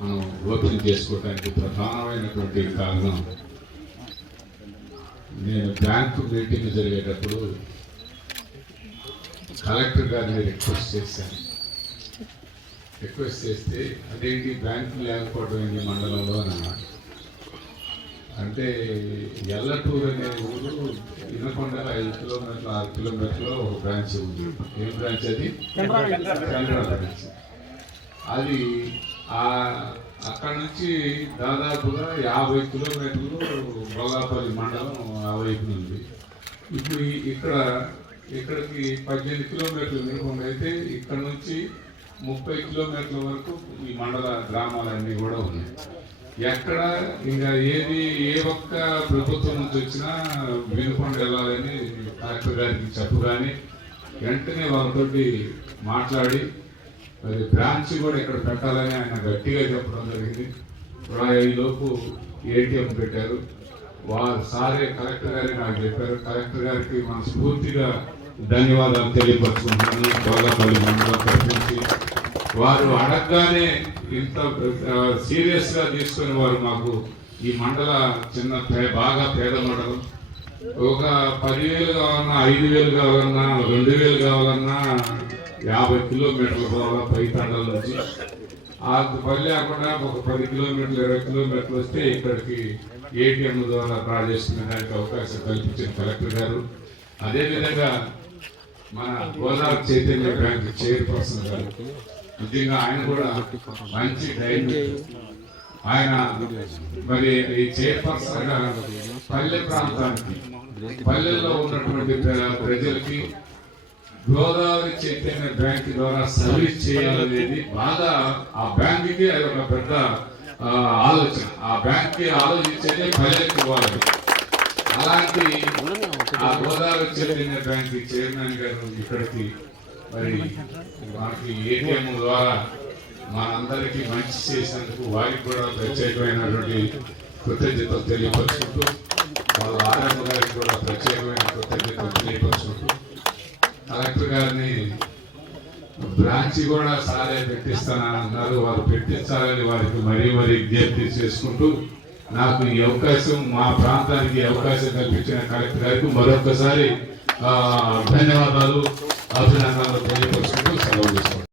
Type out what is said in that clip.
మనం ఓపెన్ చేసుకోవడానికి ప్రధానమైనటువంటి కారణం నేను బ్యాంకు మీటింగ్ జరిగేటప్పుడు కలెక్టర్ గారిని రిక్వెస్ట్ చేశాను. రిక్వెస్ట్ చేస్తే అదేంటి బ్యాంకు లేకపోవడం ఏంటి మండలంలో అని అన్నాడు అంటే ఎల్లటూరు అనే ఊరు ఇనకొండ ఐదు కిలోమీటర్లు ఆరు కిలోమీటర్లో ఒక బ్రాంచ్ ఉంది. ఏం బ్రాంచ్ అది? బ్రాంచ్ అది అక్కడ నుంచి దాదాపుగా యాభై కిలోమీటర్లు బొల్లాపల్లి మండలం ఆ వైపు ఉంది. ఇప్పుడు ఇక్కడ ఇక్కడికి పద్దెనిమిది కిలోమీటర్లు నిరూపణ అయితే ఇక్కడ నుంచి ముప్పై కిలోమీటర్ల వరకు ఈ మండల గ్రామాలన్నీ కూడా ఉన్నాయి. ఎక్కడ ఇంకా ఏది ఏ ఒక్క ప్రభుత్వం నుంచి వచ్చినా వినుకొండ వెళ్ళాలని కలెక్టర్ గారికి చెప్పు కానీ వెంటనే వాళ్ళతోటి మాట్లాడి మరి బ్రాంచ్ కూడా ఇక్కడ పెట్టాలని ఆయన గట్టిగా చెప్పడం జరిగింది. లోపు ఏటీఎం పెట్టారు. వారు సారే కలెక్టర్ గారే నాకు చెప్పారు. కలెక్టర్ గారికి మనస్ఫూర్తిగా ధన్యవాదాలు తెలియపరుచుకుంటున్నాను. మండలం వారు అడగగానే ఇంత సీరియస్గా తీసుకుని వారు మాకు ఈ మండల చిన్న బాగా పేద మండలం. ఒక పదివేలు కావాలన్నా ఐదు వేలు కావాలన్నా రెండు వేలు కావాలన్నా యాభై కిలోమీటర్ల పోవాలా పై తండల నుంచి ఆ పని లేకుండా ఒక పది కిలోమీటర్లు ఇరవై కిలోమీటర్లు వస్తే ఇక్కడికి ఏటీఎం ద్వారా డ్రా చేసుకునే దానికి అవకాశం కల్పించిన కలెక్టర్ గారు. అదేవిధంగా మన గోదావరి చైతన్య బ్యాంక్ చైర్పర్సన్ గారు. నిజంగా ఆయన కూడా మంచి డైనమిక్ ఆయన మరి ఈ చైర్పర్సన్ పల్లె ప్రాంతానికి పల్లెల్లో ఉన్నటువంటి ప్రజలకి గోదావరి చైతన్య బ్యాంక్ ద్వారా సర్వీస్ చేయాలనేది బాగా ఆ బ్యాంకుకి అది ఒక పెద్ద ఆలోచన. ఆ బ్యాంక్కి ఆలోచించేదే పల్లెకి ఇవ్వాలి. అలాంటి ఆ గోదావరి చైతన్య బ్యాంక్ చైర్మన్ గారు ఇక్కడికి మరి మనకి ఏటీఎం ద్వారా మనందరికీ మంచి చేసినందుకు వారికి కూడా ప్రత్యేకమైనటువంటి కృతజ్ఞతలు తెలియపరుచుకుంటూ వాళ్ళ ఆరోగ్య గారికి కూడా ప్రత్యేకమైన కృతజ్ఞత తెలియపరుచుకుంటూ కలెక్టర్ గారిని బ్రాంచ్ కూడా సారే పెట్టిస్తానని అన్నారు. వారు పెట్టించాలని వారికి మరీ మరీ విజ్ఞప్తి చేసుకుంటూ నాకు ఈ అవకాశం మా ప్రాంతానికి అవకాశం కల్పించిన కలెక్టర్ గారికి మరొకసారి ధన్యవాదాలు అభినందనలు తెలియపరుచుకుంటూ సెలవు